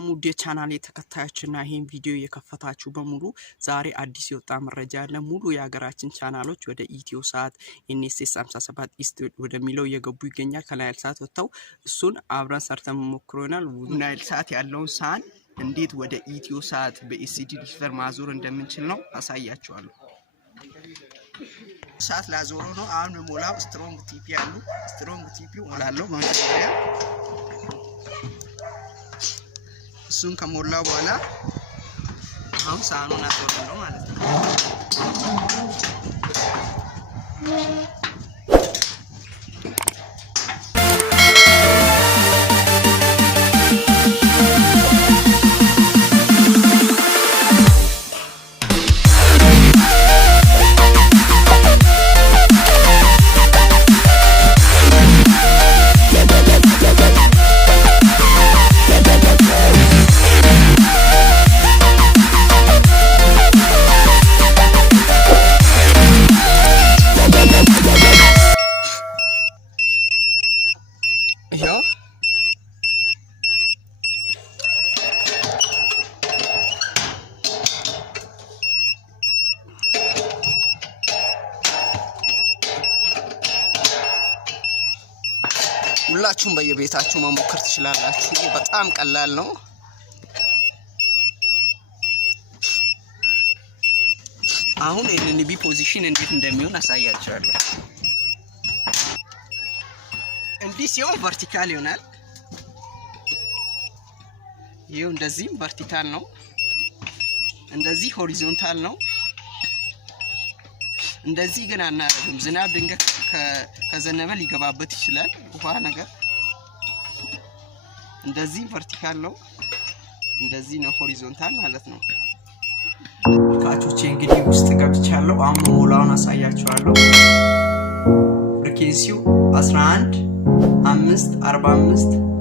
ሙዲ ቻናል የተከታዮችና ይሄን ቪዲዮ የከፈታችሁ በሙሉ ዛሬ አዲስ የወጣ መረጃ አለ። ሙሉ የሀገራችን ቻናሎች ወደ ኢትዮሳት ኤንኤስኤስ 57 ኢስት ወደሚለው የገቡ ይገኛል። ከናይል ሳት ወጣው እሱን አብረን ሰርተን ሞክሮናል። ናይል ሳት ያለው ሳን እንዴት ወደ ኢትዮሳት በኤስዲ ሪሲቨር ማዞር እንደምንችል ነው አሳያችኋለሁ። ሳት ላዞሮ ነው አሁን ሞላው ስትሮንግ ቲፒ ያሉ ስትሮንግ ቲፒ ሞላለው በመጀመሪያ እሱን ከሞላው በኋላ አሁን ሳኑን አጥቶለው ማለት ነው። ሁላችሁም በየቤታችሁ መሞከር ትችላላችሁ። በጣም ቀላል ነው። አሁን ኤልኤንቢ ፖዚሽን እንዴት እንደሚሆን አሳያችኋለሁ። እንዲህ ሲሆን ቨርቲካል ይሆናል። ይሄው እንደዚህም ቨርቲካል ነው፣ እንደዚህ ሆሪዞንታል ነው። እንደዚህ ግን አናደርግም። ዝናብ ድንገት ከዘነበ ሊገባበት ይችላል ውሃ ነገር። እንደዚህ ቨርቲካል ነው፣ እንደዚህ ነው ሆሪዞንታል ማለት ነው። ካቾቼ እንግዲህ ውስጥ ገብቻለሁ። አሁን ሞላውን አሳያችኋለሁ። ፍሪኩዌንሲው 11 5 45